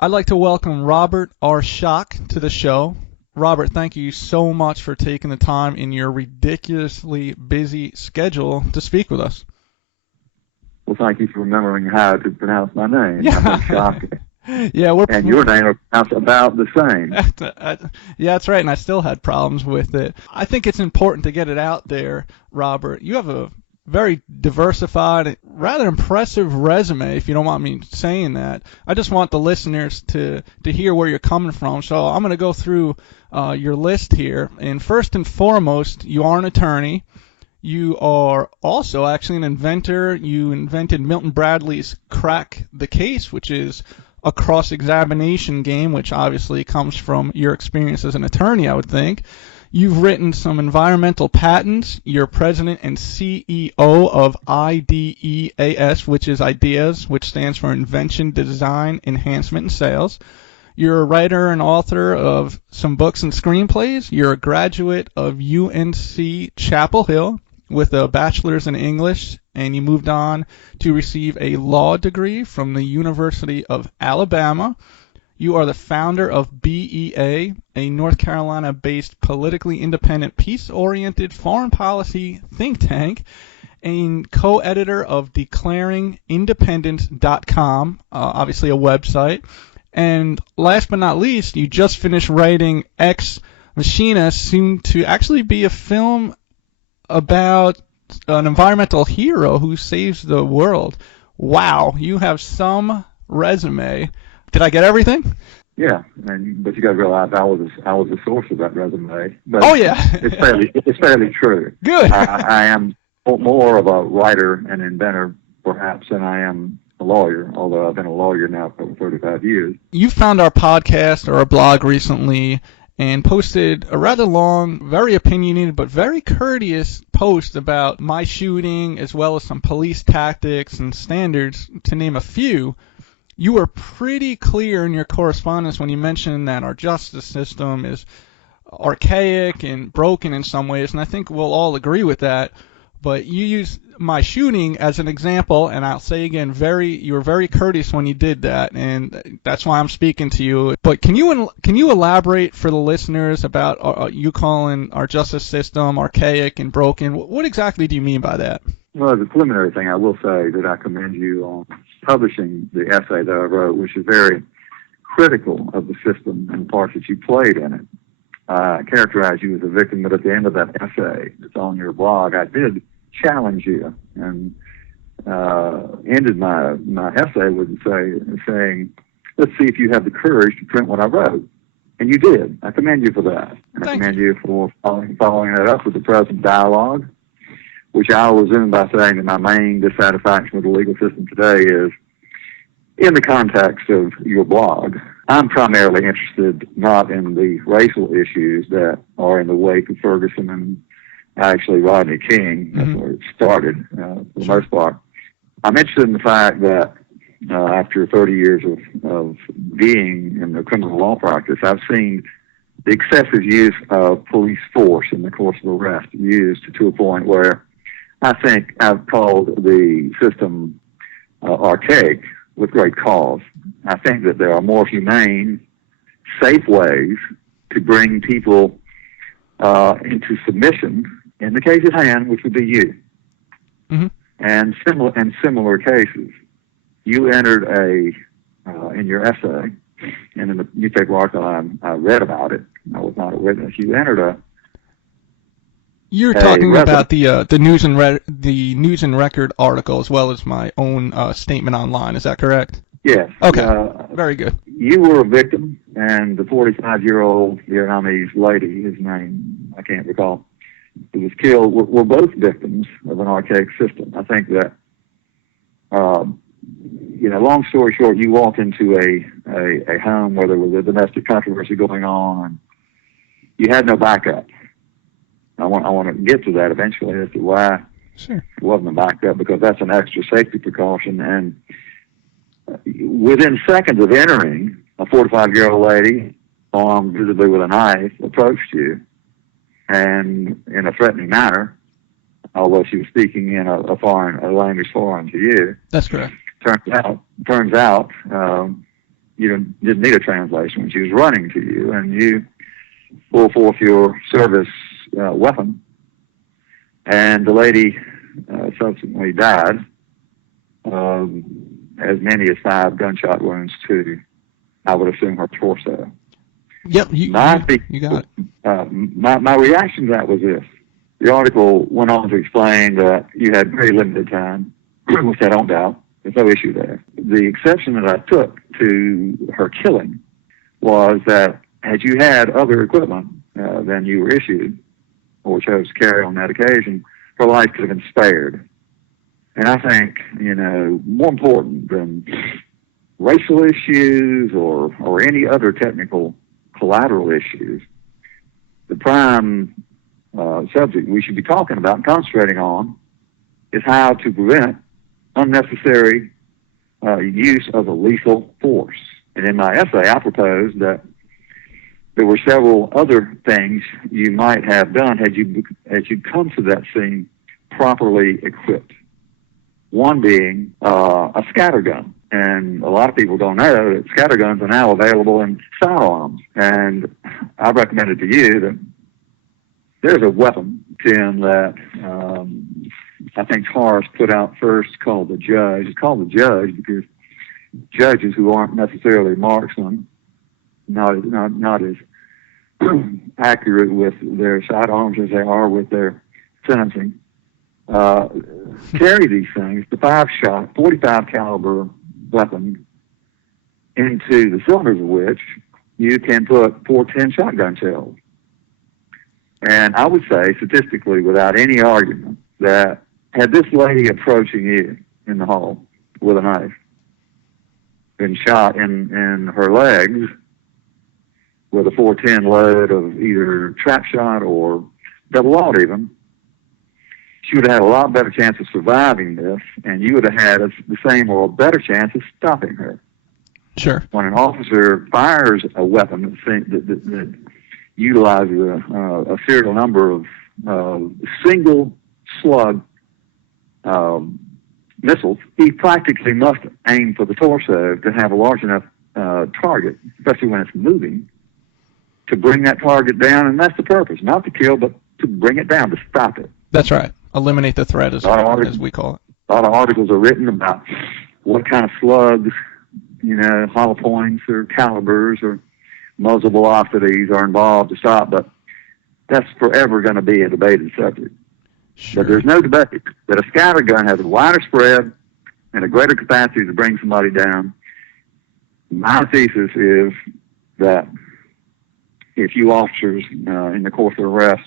I'd like to welcome Robert R. Schock to the show. Robert, thank you so much for taking the time in your ridiculously busy schedule to speak with us. Well, thank you for remembering how to pronounce my name. Yeah. I'm Schock. Yeah, And your name is pronounced about the same. Yeah, that's right, and I still had problems with it. I think it's important to get it out there, Robert. You have a very diversified, rather impressive resume, if you don't mind me saying that. I just want the listeners to hear where you're coming from, so I'm going to go through your list here. And first and foremost, you are an attorney. You are also actually an inventor. You invented Milton Bradley's Crack the Case, which is a cross-examination game, which obviously comes from your experience as an attorney, I would think. You've written some environmental patents. You're president and CEO of IDEAS, which is IDEAS, which stands for Invention, Design, Enhancement, and Sales. You're a writer and author of some books and screenplays. You're a graduate of UNC Chapel Hill with a bachelor's in English, and you moved on to receive a law degree from the University of Alabama. You are the founder of BEA, a North Carolina-based politically independent, peace-oriented foreign policy think tank, and co-editor of DeclaringIndependence.com, obviously a website. And last but not least, you just finished writing Ex Machina, soon to actually be a film about an environmental hero who saves the world. Wow, you have some resume. Did I get everything? Yeah, but you got to realize I was the source of that resume. But oh yeah, it's fairly true. Good. I am more of a writer and inventor, perhaps, than I am a lawyer. Although I've been a lawyer now for over 35 years. You found our podcast or our blog recently and posted a rather long, very opinionated, but very courteous post about my shooting, as well as some police tactics and standards, to name a few. You were pretty clear in your correspondence when you mentioned that our justice system is archaic and broken in some ways, and I think we'll all agree with that. But you used my shooting as an example, and I'll say again, you were very courteous when you did that, and that's why I'm speaking to you. But can you elaborate for the listeners about you calling our justice system archaic and broken? What exactly do you mean by that? Well, as a preliminary thing, I will say that I commend you on publishing the essay that I wrote, which is very critical of the system and the part that you played in it. I characterize you as a victim, but at the end of that essay that's on your blog, I did challenge you and ended my essay with saying, let's see if you have the courage to print what I wrote. And you did. I commend you for that. And I commend you for following that up with the present dialogue, which I will resume by saying that my main dissatisfaction with the legal system today is in the context of your blog. I'm primarily interested not in the racial issues that are in the wake of Ferguson and actually Rodney King. That's where it started, for the most part. I'm interested in the fact that after 30 years of being in the criminal law practice, I've seen the excessive use of police force in the course of arrest used to a point where I think I've called the system archaic with great cause. I think that there are more humane, safe ways to bring people into submission in the case at hand, which would be you. Mm-hmm. And similar cases. You entered in your essay, and in the newspaper article I read about it, I was not a witness, you entered You're talking about the News and Record article as well as my own statement online. Is that correct? Yes. Okay. Very good. You were a victim, and the 45-year-old Vietnamese lady, his name I can't recall, who was killed, were both victims of an archaic system. I think that, long story short, you walked into a home where there was a domestic controversy going on, and you had no backup. I want to get to that eventually as to why it wasn't a backup, because that's an extra safety precaution. And within seconds of entering, a 45-year-old lady, armed visibly with a knife, approached you, and in a threatening manner, although she was speaking in a language foreign to you. That's correct. Turns out, didn't need a translation when she was running to you, and you pull forth your service weapon, and the lady subsequently died, as many as 5 gunshot wounds to, I would assume, her torso. Yep, you got it. My reaction to that was this. The article went on to explain that you had very limited time, which I don't doubt. There's no issue there. The exception that I took to her killing was that had you had other equipment than you were issued or chose to carry on that occasion, her life could have been spared. And I think, more important than racial issues or any other technical collateral issues, the prime subject we should be talking about and concentrating on is how to prevent unnecessary use of a lethal force. And in my essay, I proposed that there were several other things you might have done had you come to that scene properly equipped. One being a scattergun. And a lot of people don't know that scatterguns are now available in sidearms. And I recommended to you that there's a weapon, Tim, that I think Horace put out first called the Judge. It's called the Judge because judges who aren't necessarily marksmen, not as accurate with their sidearms as they are with their sentencing, carry these things, the 5-shot, 45 caliber weapon, into the cylinders of which you can put 410 shotgun shells. And I would say, statistically, without any argument, that had this lady approaching you in the hall with a knife been shot in her legs with a 410 load of either trap shot or double aught even, she would have had a lot better chance of surviving this, and you would have had the same or a better chance of stopping her. Sure. When an officer fires a weapon that utilizes a serial number of single slug missiles, he practically must aim for the torso to have a large enough target, especially when it's moving, to bring that target down. And that's the purpose, not to kill, but to bring it down, to stop it. That's right. Eliminate the threat, as we call it. A lot of articles are written about what kind of slugs, hollow points or calibers or muzzle velocities are involved to stop, but that's forever going to be a debated subject. Sure. But there's no debate that a scattergun has a wider spread and a greater capacity to bring somebody down. My thesis is that if you officers in the course of arrest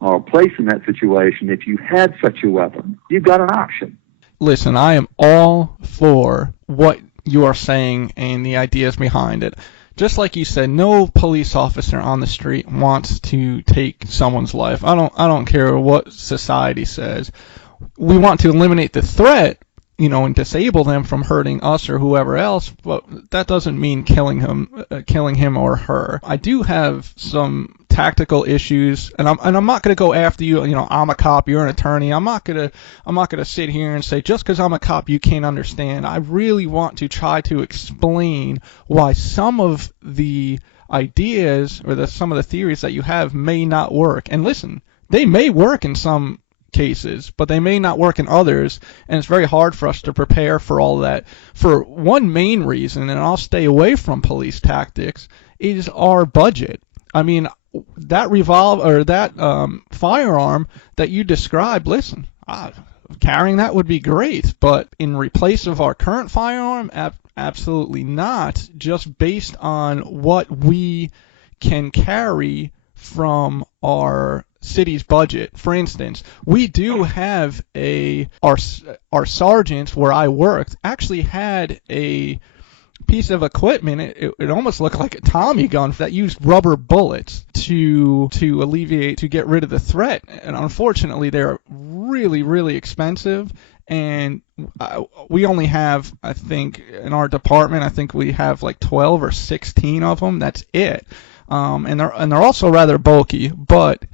are placed in that situation, if you had such a weapon, you've got an option. Listen, I am all for what you are saying and the ideas behind it. Just like you said, no police officer on the street wants to take someone's life. I don't care what society says. We want to eliminate the threat, and disable them from hurting us or whoever else, but that doesn't mean killing him or her. I do have some tactical issues, and I'm not going to go after you. I'm a cop, you're an attorney. I'm not going to sit here and say just because I'm a cop you can't understand. I really want to try to explain why some of the ideas or some of the theories that you have may not work. And listen, they may work in some cases, but they may not work in others, and it's very hard for us to prepare for all that. For one main reason, and I'll stay away from police tactics, is our budget. I mean, that firearm that you described, listen, carrying that would be great, but in replace of our current firearm, absolutely not, just based on what we can carry from our city's budget. For instance, we do have our sergeant where I worked actually had a piece of equipment. It almost looked like a Tommy gun that used rubber bullets to get rid of the threat. And unfortunately, they're really, really expensive. And we only have, I think, in our department, I think we have like 12 or 16 of them. That's it. And they're also rather bulky. But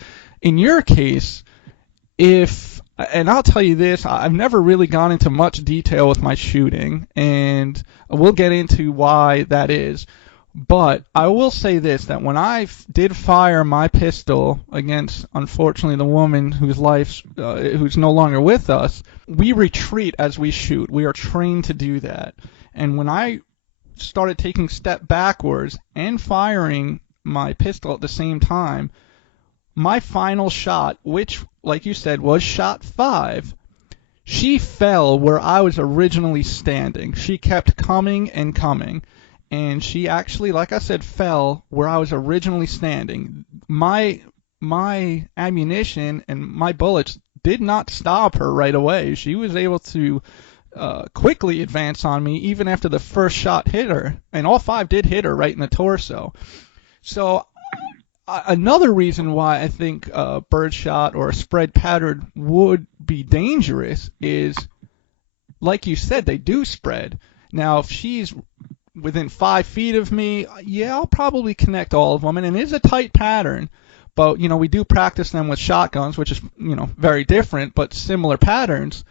in your case, if And I'll tell you this, I've never really gone into much detail with my shooting, and we'll get into why that is. But I will say this, that when I did fire my pistol against, unfortunately, the woman who's no longer with us, we retreat as we shoot. We are trained to do that. And when I started taking step backwards and firing my pistol at the same time, my final shot, which, like you said, was shot 5, she fell where I was originally standing. She kept coming and coming, and she actually, like I said, fell where I was originally standing. My ammunition and my bullets did not stop her right away. She was able to quickly advance on me even after the first shot hit her, and all 5 did hit her right in the torso. So another reason why I think birdshot or a spread pattern would be dangerous is, like you said, they do spread. Now, if she's within 5 feet of me, yeah, I'll probably connect all of them, and it is a tight pattern. But, we do practice them with shotguns, which is, very different, but similar patterns.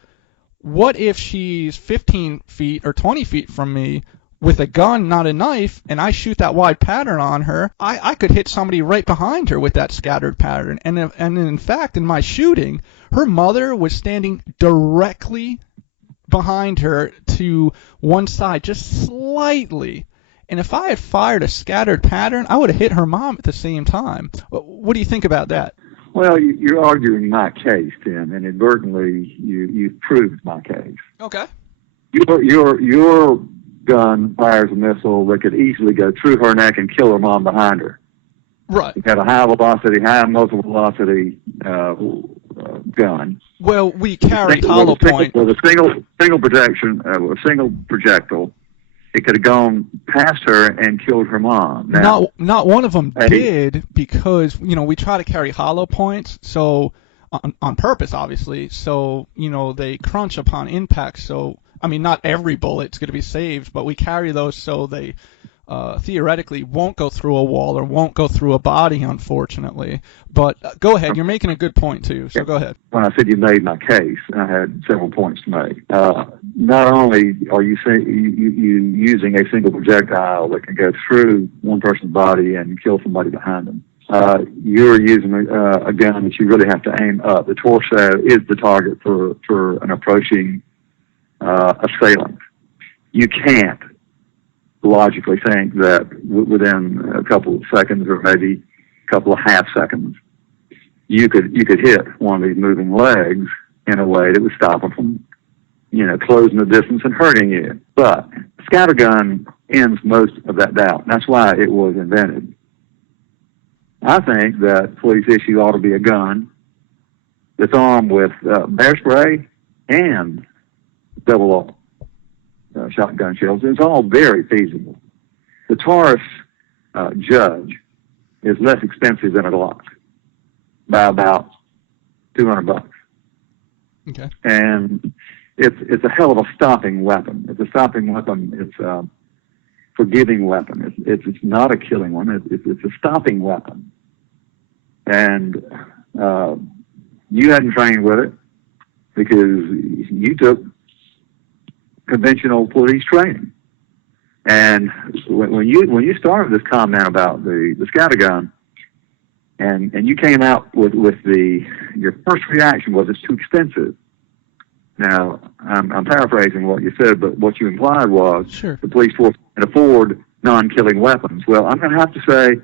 What if she's 15 feet or 20 feet from me with a gun, not a knife, and I shoot that wide pattern on her? I could hit somebody right behind her with that scattered pattern. And in fact, in my shooting, her mother was standing directly behind her to one side, just slightly. And if I had fired a scattered pattern, I would have hit her mom at the same time. What do you think about that? Well, you're arguing my case, Tim, and inadvertently you've proved my case. Okay. Your gun fires a missile that could easily go through her neck and kill her mom behind her. Right. You've got a high multiple velocity gun. Well, we carry hollow point. With a single projectile, it could have gone past her and killed her mom. Now, not one of them did, because we try to carry hollow points, so on purpose, obviously. So they crunch upon impact. So not every bullet's going to be saved, but we carry those so they theoretically won't go through a wall or won't go through a body, unfortunately. But go ahead. You're making a good point, too, so go ahead. When I said you made my case, I had several points to make. Not only are you using a single projectile that can go through one person's body and kill somebody behind them, you're using a gun that you really have to aim up. The torso is the target for an approaching assailant. You can't logically think that within a couple of seconds or maybe a couple of half seconds, you could hit one of these moving legs in a way that would stop them from, closing the distance and hurting you. But scattergun ends most of that doubt. And that's why it was invented. I think that police issue ought to be a gun that's armed with bear spray and double shotgun shells. It's all very feasible. The Taurus Judge is less expensive than a Glock by about $200. Okay. And it's a hell of a stopping weapon. It's a stopping weapon. It's a forgiving weapon. It's not a killing one. It's a stopping weapon. And you hadn't trained with it because you took conventional police training. And when you started this comment about the scattergun, and you came out with your first reaction was it's too expensive. Now I'm paraphrasing what you said, but what you implied was sure, the police force can afford non-killing weapons. Well, I'm going to have to say,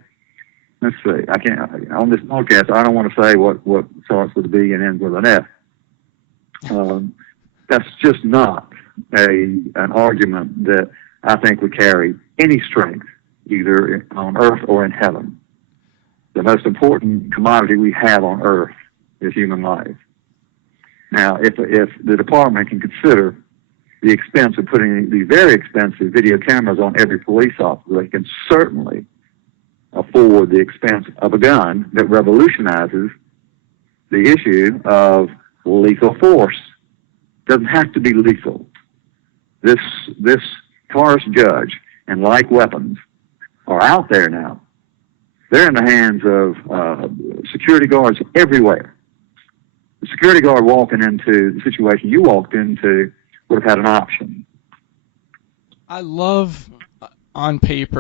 let's see, I can't on this podcast. I don't want to say what starts with a B and ends with an F. That's just not an argument that I think would carry any strength, either on earth or in heaven. The most important commodity we have on earth is human life. Now, if the department can consider the expense of putting these very expensive video cameras on every police officer, they can certainly afford the expense of a gun that revolutionizes the issue of lethal force. It doesn't have to be lethal. This Taurus Judge and like weapons are out there now. They're in the hands of security guards everywhere. The security guard walking into the situation you walked into would have had an option. I love on paper